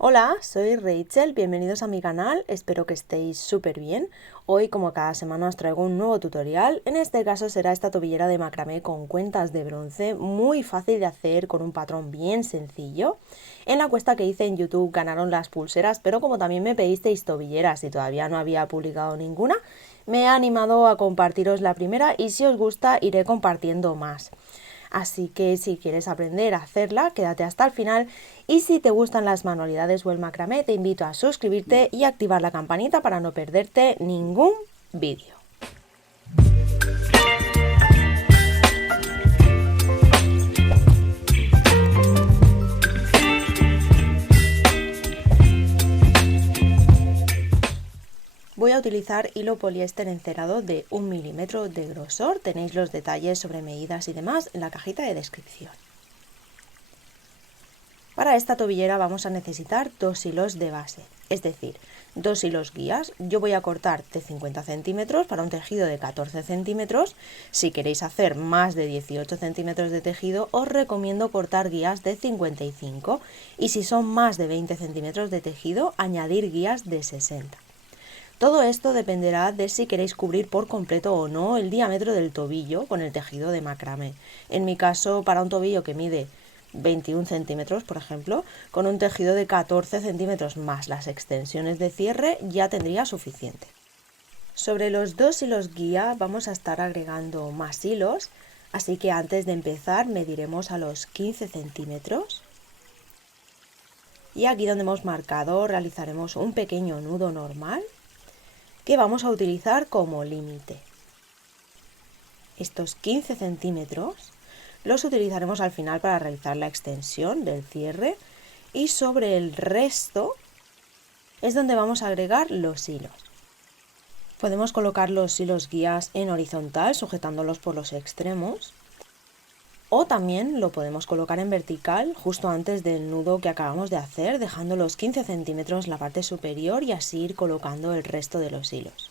Hola, soy Rachel, bienvenidos a mi canal, espero que estéis súper bien. Hoy, como cada semana, os traigo un nuevo tutorial. En este caso será esta tobillera de macramé con cuentas de bronce, muy fácil de hacer con un patrón bien sencillo. En la encuesta que hice en YouTube ganaron las pulseras, pero como también me pedisteis tobilleras y todavía no había publicado ninguna, me he animado a compartiros la primera y si os gusta iré compartiendo más. Así que si quieres aprender a hacerla, quédate hasta el final y si te gustan las manualidades o el macramé, te invito a suscribirte y activar la campanita para no perderte ningún vídeo. Voy a utilizar hilo poliéster encerado de 1 milímetro de grosor. Tenéis los detalles sobre medidas y demás en la cajita de descripción. Para esta tobillera vamos a necesitar 2 hilos de base, es decir, 2 hilos guías. Yo voy a cortar de 50 centímetros para un tejido de 14 centímetros. Si queréis hacer más de 18 centímetros de tejido, os recomiendo cortar guías de 55 y si son más de 20 centímetros de tejido, añadir guías de 60. Todo esto dependerá de si queréis cubrir por completo o no el diámetro del tobillo con el tejido de macramé. En mi caso, para un tobillo que mide 21 centímetros, por ejemplo, con un tejido de 14 centímetros más las extensiones de cierre ya tendría suficiente. Sobre los 2 hilos guía vamos a estar agregando más hilos, así que antes de empezar mediremos a los 15 centímetros. Y aquí donde hemos marcado realizaremos un pequeño nudo normal que vamos a utilizar como límite. Estos 15 centímetros los utilizaremos al final para realizar la extensión del cierre y sobre el resto es donde vamos a agregar los hilos. Podemos colocar los hilos guías en horizontal sujetándolos por los extremos o también lo podemos colocar en vertical justo antes del nudo que acabamos de hacer, dejando los 15 centímetros en la parte superior y así ir colocando el resto de los hilos.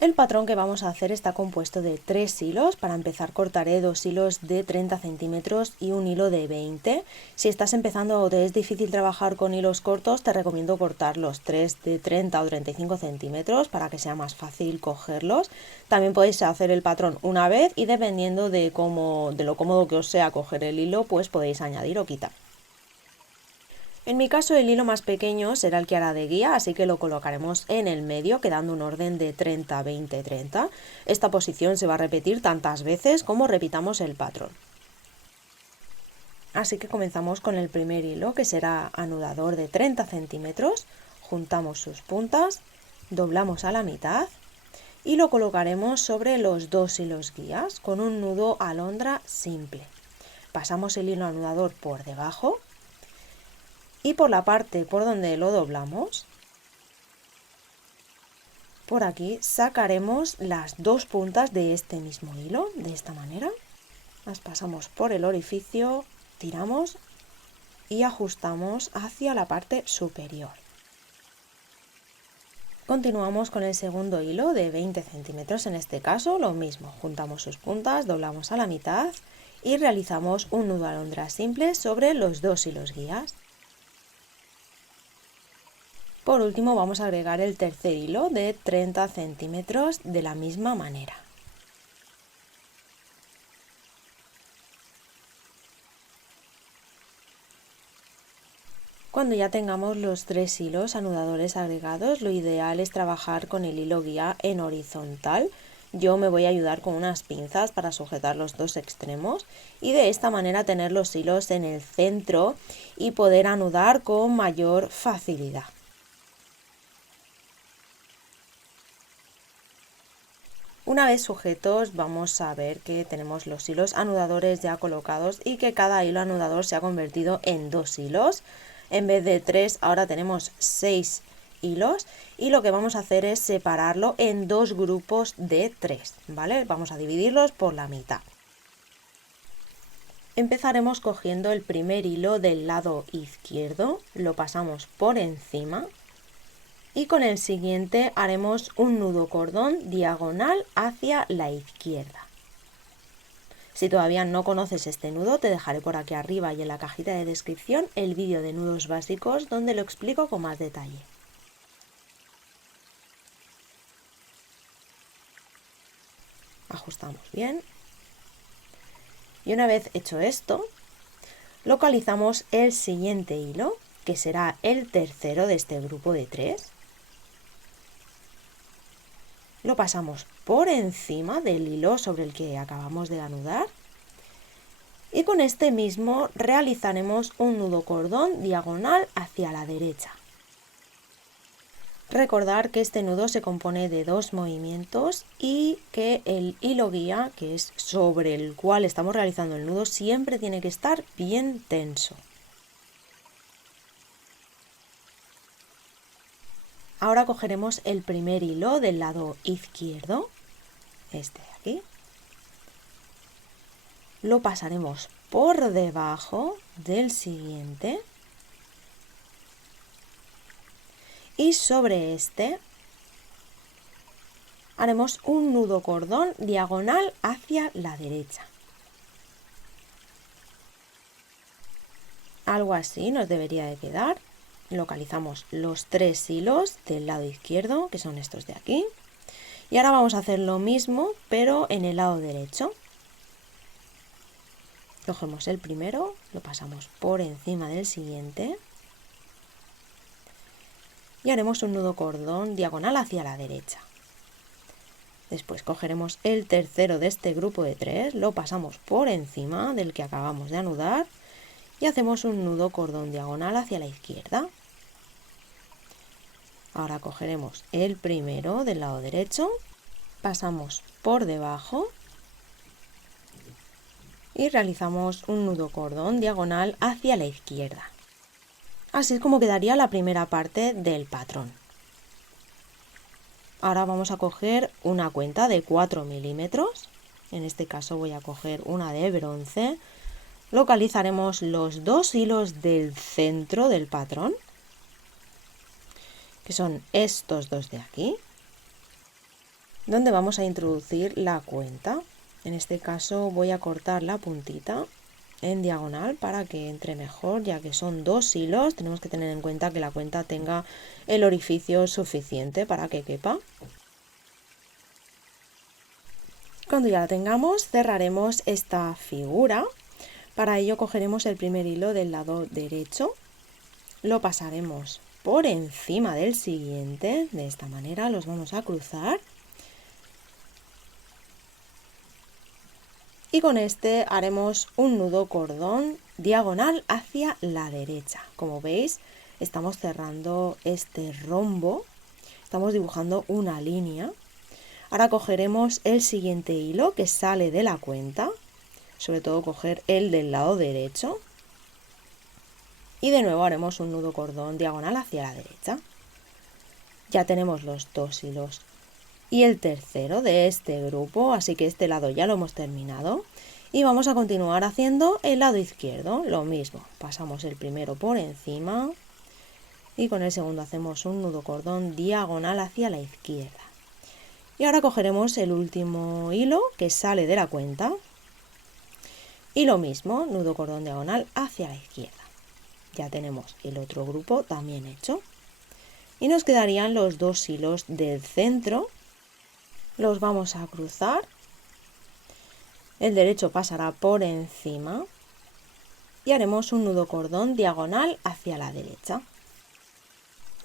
El patrón que vamos a hacer está compuesto de 3 hilos. Para empezar cortaré 2 hilos de 30 centímetros y un hilo de 20. Si estás empezando o te es difícil trabajar con hilos cortos, te recomiendo cortar los 3 de 30 o 35 centímetros para que sea más fácil cogerlos. También podéis hacer el patrón una vez y dependiendo de lo cómodo que os sea coger el hilo, pues podéis añadir o quitar. En mi caso el hilo más pequeño será el que hará de guía, así que lo colocaremos en el medio, quedando un orden de 30, 20, 30. Esta posición se va a repetir tantas veces como repitamos el patrón. Así que comenzamos con el primer hilo, que será anudador de 30 centímetros. Juntamos sus puntas, doblamos a la mitad y lo colocaremos sobre los 2 hilos guías con un nudo alondra simple. Pasamos el hilo anudador por debajo. Y por la parte por donde lo doblamos, por aquí sacaremos las 2 puntas de este mismo hilo, de esta manera. Las pasamos por el orificio, tiramos y ajustamos hacia la parte superior. Continuamos con el segundo hilo de 20 centímetros, en este caso lo mismo, juntamos sus puntas, doblamos a la mitad y realizamos un nudo alondra simple sobre los 2 hilos guías. Por último vamos a agregar el tercer hilo de 30 centímetros de la misma manera. Cuando ya tengamos los 3 hilos anudadores agregados, lo ideal es trabajar con el hilo guía en horizontal. Yo me voy a ayudar con unas pinzas para sujetar los dos extremos y de esta manera tener los hilos en el centro y poder anudar con mayor facilidad. Una vez sujetos vamos a ver que tenemos los hilos anudadores ya colocados y que cada hilo anudador se ha convertido en 2 hilos. En vez de 3 ahora tenemos 6 hilos y lo que vamos a hacer es separarlo en 2 grupos de 3, ¿vale? Vamos a dividirlos por la mitad. Empezaremos cogiendo el primer hilo del lado izquierdo, lo pasamos por encima. Y con el siguiente haremos un nudo cordón diagonal hacia la izquierda. Si todavía no conoces este nudo, te dejaré por aquí arriba y en la cajita de descripción el vídeo de nudos básicos donde lo explico con más detalle. Ajustamos bien. Y una vez hecho esto, localizamos el siguiente hilo, que será el tercero de este grupo de 3. Lo pasamos por encima del hilo sobre el que acabamos de anudar. Y con este mismo realizaremos un nudo cordón diagonal hacia la derecha. Recordar que este nudo se compone de 2 movimientos y que el hilo guía, que es sobre el cual estamos realizando el nudo, siempre tiene que estar bien tenso. Ahora cogeremos el primer hilo del lado izquierdo, este de aquí. Lo pasaremos por debajo del siguiente. Y sobre este haremos un nudo cordón diagonal hacia la derecha. Algo así nos debería de quedar. Localizamos los 3 hilos del lado izquierdo, que son estos de aquí. Y ahora vamos a hacer lo mismo, pero en el lado derecho. Cogemos el primero, lo pasamos por encima del siguiente. Y haremos un nudo cordón diagonal hacia la derecha. Después cogeremos el tercero de este grupo de 3, lo pasamos por encima del que acabamos de anudar y hacemos un nudo cordón diagonal hacia la izquierda. Ahora cogeremos el primero del lado derecho, pasamos por debajo y realizamos un nudo cordón diagonal hacia la izquierda. Así es como quedaría la primera parte del patrón. Ahora vamos a coger una cuenta de 4 milímetros. En este caso voy a coger una de bronce. Localizaremos los 2 hilos del centro del patrón, que son estos dos de aquí, donde vamos a introducir la cuenta. En este caso voy a cortar la puntita en diagonal para que entre mejor, ya que son 2 hilos, tenemos que tener en cuenta que la cuenta tenga el orificio suficiente para que quepa. Cuando ya la tengamos, cerraremos esta figura. Para ello cogeremos el primer hilo del lado derecho, lo pasaremos por encima del siguiente, de esta manera los vamos a cruzar. Y con este haremos un nudo cordón diagonal hacia la derecha. Como veis, estamos cerrando este rombo, estamos dibujando una línea. Ahora cogeremos el siguiente hilo que sale de la cuenta, sobre todo coger el del lado derecho. Y de nuevo haremos un nudo cordón diagonal hacia la derecha. Ya tenemos los 2 hilos y el tercero de este grupo, así que este lado ya lo hemos terminado y vamos a continuar haciendo el lado izquierdo, lo mismo, pasamos el primero por encima y con el segundo hacemos un nudo cordón diagonal hacia la izquierda. Y ahora cogeremos el último hilo que sale de la cuenta y lo mismo, nudo cordón diagonal hacia la izquierda. Ya tenemos el otro grupo también hecho y nos quedarían los 2 hilos del centro. Los vamos a cruzar, el derecho pasará por encima y haremos un nudo cordón diagonal hacia la derecha.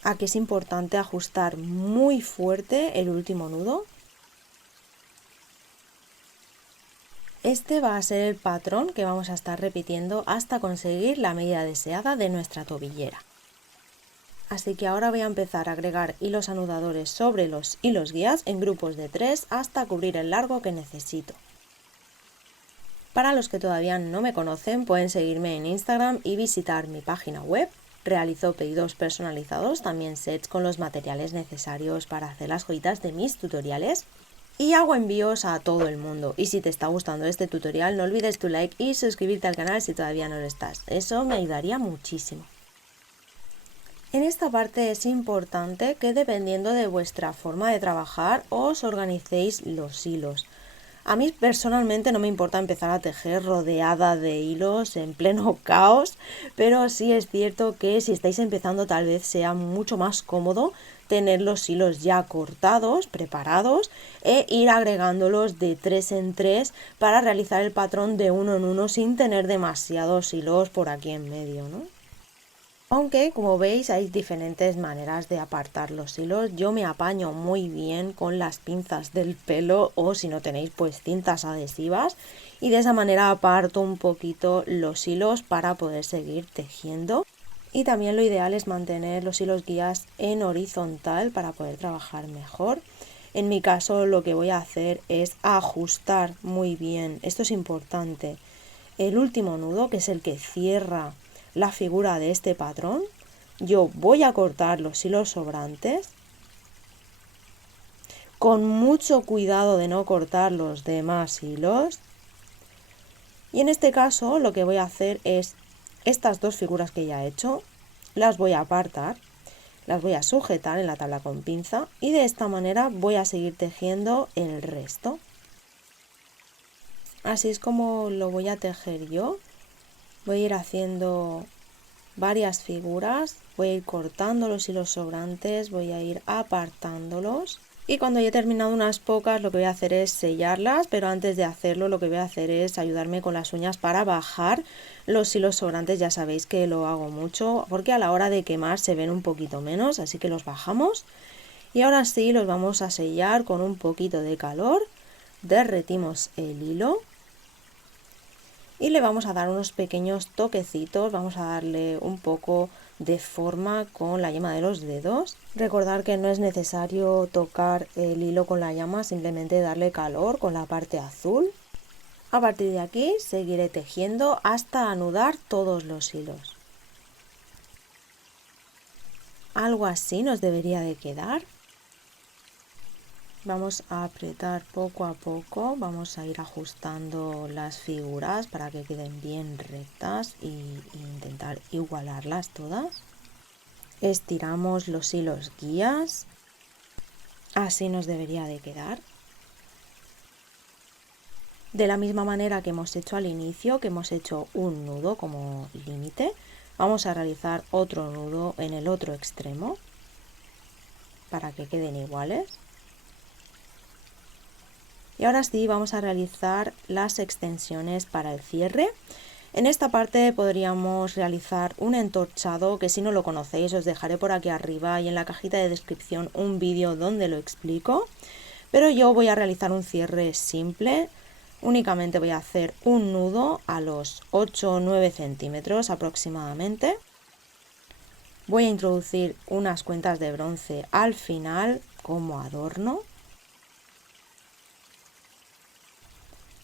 Aquí es importante ajustar muy fuerte el último nudo. Este va a ser el patrón que vamos a estar repitiendo hasta conseguir la medida deseada de nuestra tobillera. Así que ahora voy a empezar a agregar hilos anudadores sobre los hilos guías en grupos de 3 hasta cubrir el largo que necesito. Para los que todavía no me conocen, pueden seguirme en Instagram y visitar mi página web. Realizo pedidos personalizados, también sets con los materiales necesarios para hacer las joyitas de mis tutoriales. Y hago envíos a todo el mundo. Y si te está gustando este tutorial, no olvides tu like y suscribirte al canal si todavía no lo estás. Eso me ayudaría muchísimo. En esta parte es importante que dependiendo de vuestra forma de trabajar os organicéis los hilos. A mí personalmente no me importa empezar a tejer rodeada de hilos en pleno caos, pero sí es cierto que si estáis empezando tal vez sea mucho más cómodo tener los hilos ya cortados, preparados, e ir agregándolos de 3 en 3 para realizar el patrón de uno en uno sin tener demasiados hilos por aquí en medio, ¿no? Aunque, como veis, hay diferentes maneras de apartar los hilos. Yo me apaño muy bien con las pinzas del pelo o si no tenéis pues cintas adhesivas y de esa manera aparto un poquito los hilos para poder seguir tejiendo. Y también lo ideal es mantener los hilos guías en horizontal para poder trabajar mejor. En mi caso lo que voy a hacer es ajustar muy bien, esto es importante, el último nudo, que es el que cierra la figura de este patrón. Yo voy a cortar los hilos sobrantes con mucho cuidado de no cortar los demás hilos, y en este caso lo que voy a hacer es estas dos figuras que ya he hecho las voy a apartar, las voy a sujetar en la tabla con pinza y de esta manera voy a seguir tejiendo el resto. Así es como lo voy a tejer yo. Voy a ir haciendo varias figuras, voy a ir cortando los hilos sobrantes, voy a ir apartándolos y cuando ya he terminado unas pocas lo que voy a hacer es sellarlas, pero antes de hacerlo lo que voy a hacer es ayudarme con las uñas para bajar los hilos sobrantes. Ya sabéis que lo hago mucho porque a la hora de quemar se ven un poquito menos, así que los bajamos y ahora sí los vamos a sellar con un poquito de calor. Derretimos el hilo y le vamos a dar unos pequeños toquecitos, vamos a darle un poco de forma con la yema de los dedos. Recordar que no es necesario tocar el hilo con la llama, simplemente darle calor con la parte azul. A partir de aquí seguiré tejiendo hasta anudar todos los hilos. Algo así nos debería de quedar. Vamos a apretar poco a poco, vamos a ir ajustando las figuras para que queden bien rectas e intentar igualarlas todas. Estiramos los hilos guías, así nos debería de quedar. De la misma manera que hemos hecho al inicio, que hemos hecho un nudo como límite, vamos a realizar otro nudo en el otro extremo para que queden iguales. Y ahora sí vamos a realizar las extensiones para el cierre. En esta parte podríamos realizar un entorchado que si no lo conocéis os dejaré por aquí arriba y en la cajita de descripción un vídeo donde lo explico. Pero yo voy a realizar un cierre simple, únicamente voy a hacer un nudo a los 8 o 9 centímetros aproximadamente. Voy a introducir unas cuentas de bronce al final como adorno.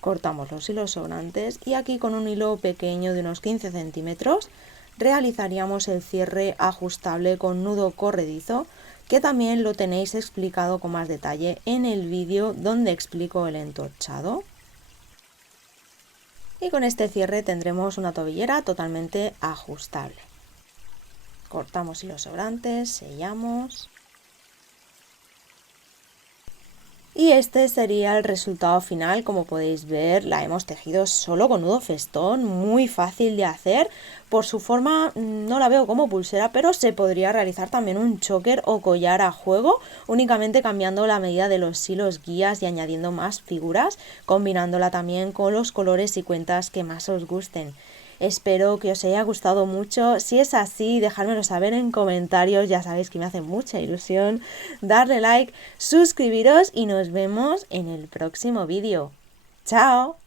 Cortamos los hilos sobrantes y aquí con un hilo pequeño de unos 15 centímetros realizaríamos el cierre ajustable con nudo corredizo, que también lo tenéis explicado con más detalle en el vídeo donde explico el entorchado. Y con este cierre tendremos una tobillera totalmente ajustable. Cortamos hilos sobrantes, sellamos. Y este sería el resultado final. Como podéis ver, la hemos tejido solo con nudo festón, muy fácil de hacer. Por su forma no la veo como pulsera, pero se podría realizar también un choker o collar a juego, únicamente cambiando la medida de los hilos guías y añadiendo más figuras, combinándola también con los colores y cuentas que más os gusten. Espero que os haya gustado mucho. Si es así, dejármelo saber en comentarios. Ya sabéis que me hace mucha ilusión. Darle like, suscribiros y nos vemos en el próximo vídeo. ¡Chao!